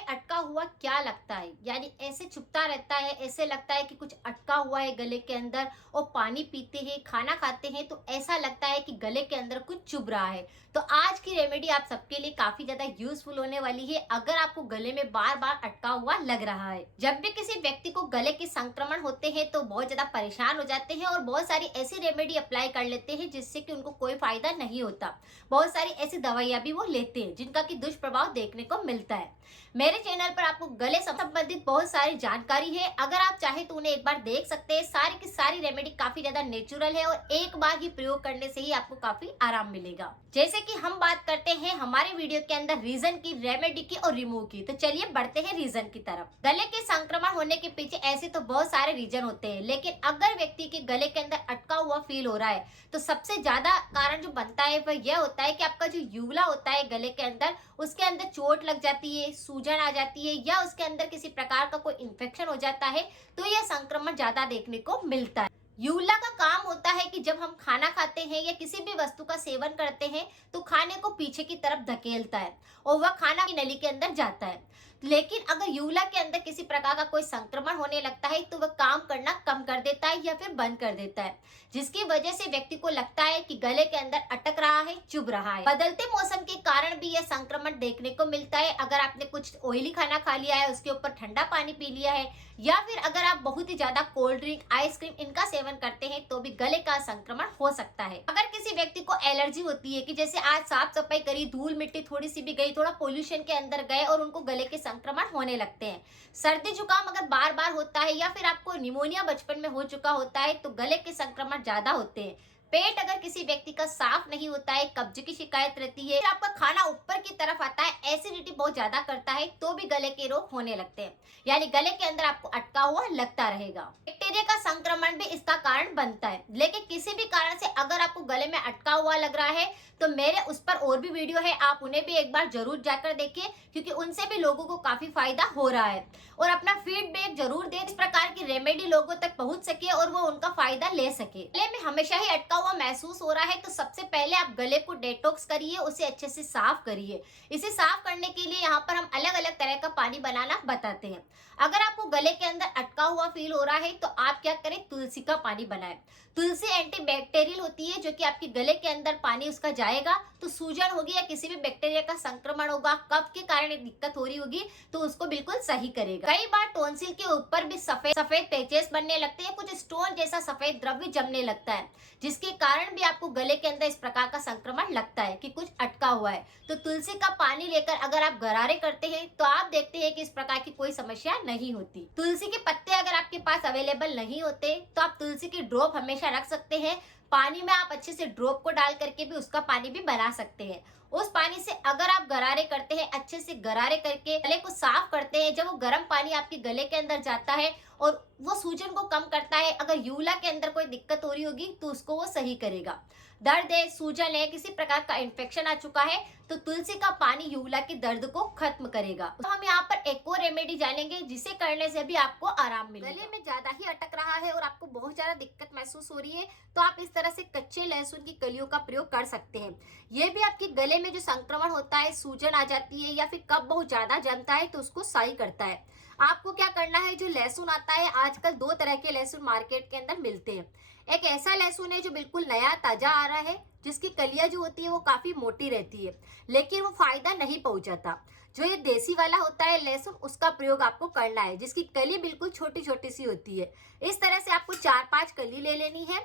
में अटका हुआ क्या लगता है, यानी ऐसे चुभता रहता है, ऐसे लगता है कि कुछ अटका हुआ है गले के अंदर। और पानी पीते हैं, खाना खाते हैं तो ऐसा लगता है कि गले के अंदर कुछ चुभ रहा है। तो आज की रेमेडी आप सबके लिए काफी ज्यादा यूजफुल होने वाली है अगर आपको गले में बार बार अटका हुआ लग रहा है। जब भी किसी व्यक्ति को गले के संक्रमण होते हैं तो बहुत ज्यादा परेशान हो जाते हैं और बहुत सारी ऐसी रेमेडी अप्लाई कर लेते हैं जिससे कि उनको कोई फायदा नहीं होता। बहुत सारी ऐसी दवाइयां भी वो लेते हैं जिनका की दुष्प्रभाव देखने को मिलता है। मेरे चैनल पर आपको गले से संबंधित बहुत सारी जानकारी है, अगर आप चाहे तो उन्हें एक बार देख सकते हैं। सारी की सारी रेमेडी काफी ज्यादा नेचुरल है और एक बार ही प्रयोग करने से ही आपको काफी आराम मिलेगा। जैसे कि हम बात करते हैं हमारे वीडियो के अंदर रीजन की, रेमेडी की और रिमूव की, तो चलिए बढ़ते हैं रीजन की तरफ। गले के संक्रमण होने के पीछे ऐसे तो बहुत सारे रीजन होते हैं, लेकिन अगर व्यक्ति के गले के अंदर अटका हुआ फील हो रहा है तो सबसे ज्यादा कारण जो बनता है वह यह होता है कि आपका जो यूवला होता है गले के अंदर, उसके अंदर चोट लग जाती है, सूजन आ जाती है या उसके अंदर किसी प्रकार का कोई इन्फेक्शन हो जाता है तो यह संक्रमण ज्यादा देखने को मिलता है। यूला का काम होता है कि जब हम खाना खाते हैं या किसी भी वस्तु का सेवन करते हैं तो खाने को पीछे की तरफ धकेलता है और वह खाना की नली के अंदर जाता है। लेकिन अगर यूला के अंदर किसी प्रकार का कोई संक्रमण होने लगता है तो वह काम करना कम कर देता है या फिर बंद कर देता है, जिसकी वजह से व्यक्ति को लगता है कि गले के अंदर अटक रहा है, चुभ रहा है। बदलते मौसम के कारण भी यह संक्रमण देखने को मिलता है। अगर आपने कुछ ऑयली खाना खा लिया है, उसके ऊपर ठंडा पानी पी लिया है या फिर अगर आप बहुत ही ज्यादा कोल्ड ड्रिंक, आइसक्रीम इनका सेवन करते हैं तो भी गले का संक्रमण हो सकता है। अगर किसी व्यक्ति को एलर्जी होती है कि जैसे आज साफ सफाई करी, धूल मिट्टी थोड़ी सी भी गई, थोड़ा पोल्यूशन के अंदर गए और उनको गले के संक्रमण होने लगते हैं। सर्दी जुकाम अगर बार बार होता है या फिर आपको निमोनिया बचपन में हो चुका होता है तो गले के संक्रमण ज्यादा होते हैं। पेट अगर किसी व्यक्ति का साफ नहीं होता है, कब्ज की शिकायत रहती है, आपका खाना ऊपर की तरफ आता है, एसिडिटी बहुत ज्यादा करता है तो भी गले के रोग होने लगते हैं, यानी गले के अंदर आपको अटका हुआ लगता रहेगा। बैक्टीरिया का संक्रमण भी इसका कारण बनता है। लेकिन किसी भी कारण से अगर आपको गले में अटका हुआ लग रहा है तो मेरे उस पर और भी वीडियो है, आप उन्हें भी एक बार जरूर जाकर देखिए क्योंकि उनसे भी लोगों को काफी फायदा हो रहा है। और अपना फीडबैक जरूर दें, इस प्रकार की रेमेडी लोगों तक पहुंच सके और वो उनका फायदा ले सके। गले में हमेशा ही अटका हुआ महसूस हो रहा है तो सबसे पहले आप गले को डेटॉक्स करिए, उसे अच्छे से साफ करिए। इसे साफ करने के लिए यहाँ पर हम अलग अलग तरह का पानी बनाना बताते हैं। अगर आपको गले के अंदर अटका हुआ फील हो रहा है तो आप क्या करें, तुलसी का पानी बनाएं। तुलसी एंटीबैक्टीरियल होती है जो कि आपके गले के अंदर पानी उसका जाएगा तो सूजन होगी या किसी भी बैक्टीरिया का संक्रमण होगा, कफ के कारण दिक्कत हो रही होगी तो उसको बिल्कुल सही करेगा। कई बार टॉन्सिल के ऊपर भी सफेद सफेद पैचेस बनने लगते हैं, कुछ स्टोन जैसा सफेद द्रव्य जमने लगता है, जिसके कारण भी आपको गले के अंदर इस प्रकार का संक्रमण लगता है कि कुछ अटका हुआ है। तो तुलसी का पानी लेकर अगर आप गरारे करते हैं तो आप देखते हैं कि इस प्रकार की कोई समस्या नहीं होती। तुलसी के पत्ते अगर आपके पास अवेलेबल नहीं होते तो आप तुलसी की ड्रॉप हमेशा रख सकते हैं। पानी में आप अच्छे से ड्रॉप को डाल करके भी उसका पानी भी बना सकते हैं। उस पानी से अगर आप गरारे करते हैं, अच्छे से गरारे करके गले को साफ करते हैं, जब वो गर्म पानी आपके गले के अंदर जाता है और वो सूजन को कम करता है। अगर यूला के अंदर कोई दिक्कत हो रही होगी तो उसको वो सही करेगा। दर्द है, सूजन है, किसी प्रकार का इन्फेक्शन आ चुका है तो तुलसी का पानी यूला के दर्द को खत्म करेगा। तो हम यहाँ पर एक और रेमेडी जानेंगे जिसे करने से भी आपको आराम मिलेगा। गले में ज्यादा ही अटक रहा है और आपको बहुत ज्यादा दिक्कत महसूस हो रही है तो आप इस तरह से कच्चे लहसुन की कलियों का प्रयोग कर सकते हैं। ये भी आपके गले में जो संक्रमण होता है, सूजन आ जाती है या फिर कफ बहुत ज्यादा जमता है तो उसको सही करता है। आपको क्या करना है, जो लहसुन आता है, आजकल दो तरह के लहसुन मार्केट के अंदर मिलते हैं। एक ऐसा लहसुन है जो बिल्कुल नया ताजा आ रहा है, जिसकी कलियां जो होती है वो काफी मोटी रहती है लेकिन वो फायदा नहीं पहुंचाता। जो ये देसी वाला होता है लहसुन, उसका प्रयोग आपको करना है, जिसकी कली बिल्कुल छोटी छोटी सी होती है। इस तरह से आपको 4-5 कली ले लेनी है,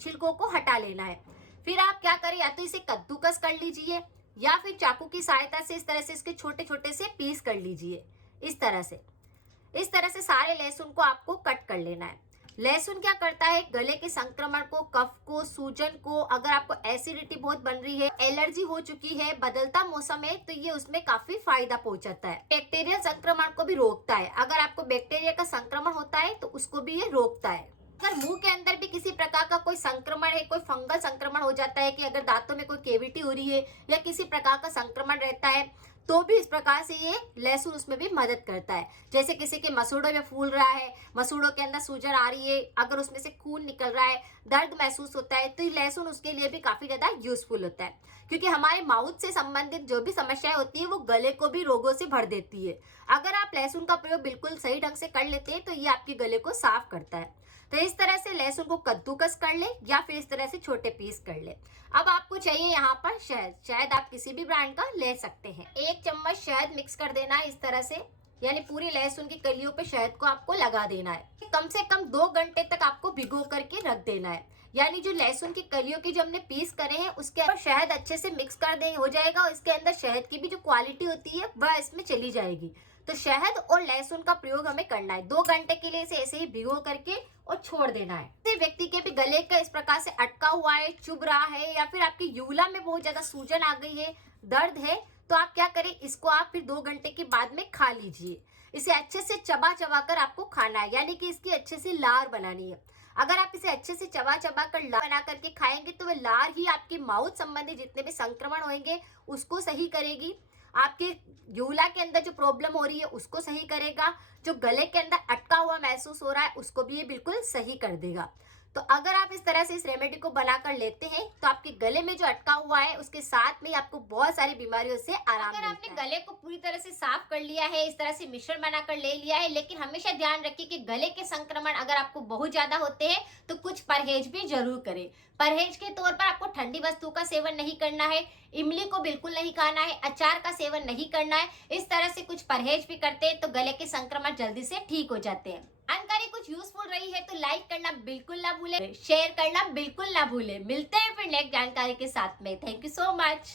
छिलकों को हटा लेना है। फिर आप क्या करें, या तो इसे कद्दूकस कर लीजिए या फिर चाकू की सहायता से इस तरह से इसके छोटे छोटे से पीस कर लीजिए। इस तरह से सारे लहसुन को आपको कट कर लेना है। लहसुन क्या करता है, गले के संक्रमण को, कफ को, सूजन को, अगर आपको एसिडिटी बहुत बन रही है, एलर्जी हो चुकी है, बदलता मौसम है तो ये उसमें काफी फायदा पहुंचाता है। बैक्टीरियल संक्रमण को भी रोकता है, अगर आपको बैक्टीरिया का संक्रमण होता है तो उसको भी ये रोकता है। अगर मुंह के अंदर भी किसी प्रकार का कोई संक्रमण है, कोई फंगल संक्रमण हो जाता है कि अगर दांतों में कोई कैविटी हो रही है या किसी प्रकार का संक्रमण रहता है तो भी इस प्रकार से ये लहसुन उसमें भी मदद करता है। जैसे किसी के मसूड़ों में फूल रहा है, मसूड़ों के अंदर सूजन आ रही है, अगर उसमें से खून निकल रहा है, दर्द महसूस होता है, तो ये लहसुन उसके लिए भी काफी ज्यादा यूजफुल होता है। क्योंकि हमारे माउथ से संबंधित जो भी समस्याएं होती है वो गले को भी रोगों से भर देती है। अगर आप लहसुन का प्रयोग बिल्कुल सही ढंग से कर लेते हैं तो ये आपके गले को साफ करता है। तो इस तरह से लहसुन को कद्दूकस कर ले या फिर इस तरह से छोटे पीस कर ले। अब आपको चाहिए यहाँ पर शहद। शहद आप किसी भी ब्रांड का ले सकते हैं। 1 चम्मच शहद मिक्स कर देना है इस तरह से, यानी पूरी लहसुन की कलियों पे शहद को आपको लगा देना है। कम से कम 2 घंटे तक आपको भिगो करके रख देना है। यानी जो लहसुन की कलियों की जो हमने पीस करे हैं उसके अंदर शहद अच्छे से मिक्स कर दे हो जाएगा, और इसके अंदर शहद की भी जो क्वालिटी होती है वह इसमें चली जाएगी। तो शहद और लहसुन का प्रयोग हमें करना है। 2 घंटे के लिए इसे ऐसे ही भिगो करके और छोड़ देना है। किसी व्यक्ति के भी गले का इस प्रकार से अटका हुआ है, चुभ रहा है, या फिर आपकी यूला में बहुत ज्यादा सूजन आ गई है, दर्द है, तो आप क्या करें, इसको आप फिर 2 घंटे के बाद में खा लीजिए। इसे अच्छे से चबा चबा कर आपको खाना है, यानी कि इसकी अच्छे से लार बनानी है। अगर आप इसे अच्छे से चबा चबा कर लार बना करके खाएंगे तो वह लार ही आपके माउथ संबंधी जितने भी संक्रमण होंगे उसको सही करेगी। आपके यूला के अंदर जो प्रॉब्लम हो रही है उसको सही करेगा। जो गले के अंदर अटका हुआ महसूस हो रहा है उसको भी ये बिल्कुल सही कर देगा। तो अगर आप इस तरह से इस रेमेडी को बनाकर लेते हैं तो आपके गले में जो अटका हुआ है उसके साथ में आपको बहुत सारी बीमारियों से आराम मिलता है। अगर आपने गले को पूरी तरह से साफ कर लिया है, इस तरह से मिश्रण बनाकर ले लिया है, लेकिन हमेशा ध्यान रखिए कि गले के संक्रमण अगर आपको बहुत ज्यादा होते हैं तो कुछ परहेज भी जरूर करें। परहेज के तौर पर आपको ठंडी वस्तु का सेवन नहीं करना है, इमली को बिल्कुल नहीं खाना है, अचार का सेवन नहीं करना है। इस तरह से कुछ परहेज भी करते हैं तो गले के संक्रमण जल्दी से ठीक हो जाते हैं। जानकारी कुछ यूजफुल रही है तो लाइक करना बिल्कुल ना भूले, शेयर करना बिल्कुल ना भूले। मिलते हैं फिर नेक्स्ट जानकारी के साथ में। Thank you so much.